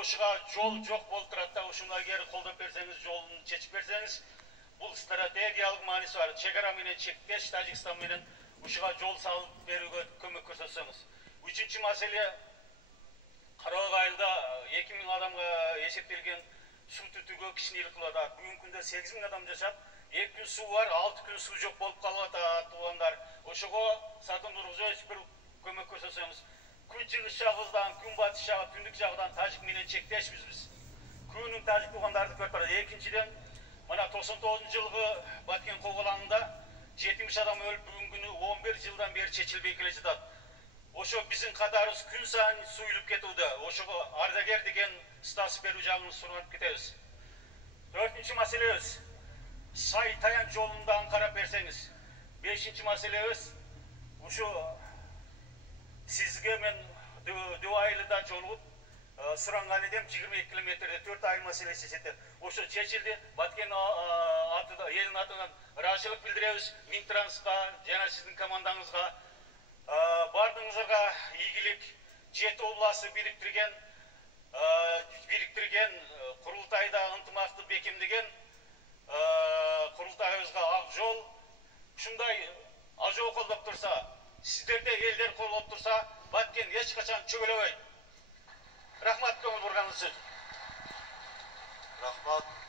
ушуга жол жок болуп турат да, ушуга кери колдоп берсеңиз, жолун чечип берсеңиз, бул стратегиялык мааниси бар. Чек ара менен чектеш Тажикстан менен ушуга жол салып берүүгө көмөк көрсөтсөңүз. Үчүнчү маселе, Карабак айылда 2000 адамга эсептелген суу түтүүгө кичинелик кылып атат. Бүгүнкү күндө 8000 адам жашап, 2 күн суу бар, 6 күн суу жок болуп калып атат туугандар. Ошого Садыр Нургузоевич бир көмөк көрсөтсөңүз. Күн чыгыш жагыбыздан, күн батыш жагы, түндүк жагынан Тажик менен чектешпиз биз. Күнүн Тажик туугандарды көрүп барат. Экинчиден, мына 99-жылғы Баткен коголанында 70 адам өлүп, бүгүнкү күнү 11 жылдан бери чечилбей келе жатат. Ошо биздин катарыбыз күн сайын суюлуп кетүүдө. Ошого ардагер деген статус берүү жагын сурап кетебиз. 4-нчү маселебиз Сай Таян жолундан карап берсеңиз. 5-нчи маселебиз ушу сизге мен Дубайда жолугуп суранган эдем, 22 километрде 4 айыл маселеси чечилди. Ошо чечилди. Баткен элин атынан ыраазычылык билдиребиз. Минтрансқа жана сиздин командаңызга бардыгыңызга ийгилик. 7 областы бириктирген курултайда ынтымакты бекемдеген курултайыбызга ак жол. Ушундай ак жол колдоп турса, сиздерде элдер колдоп турса, Баткен эч качан чөгөлөбөйт. Рахмат көңүл бурганыңыз үчүн. Рахмат.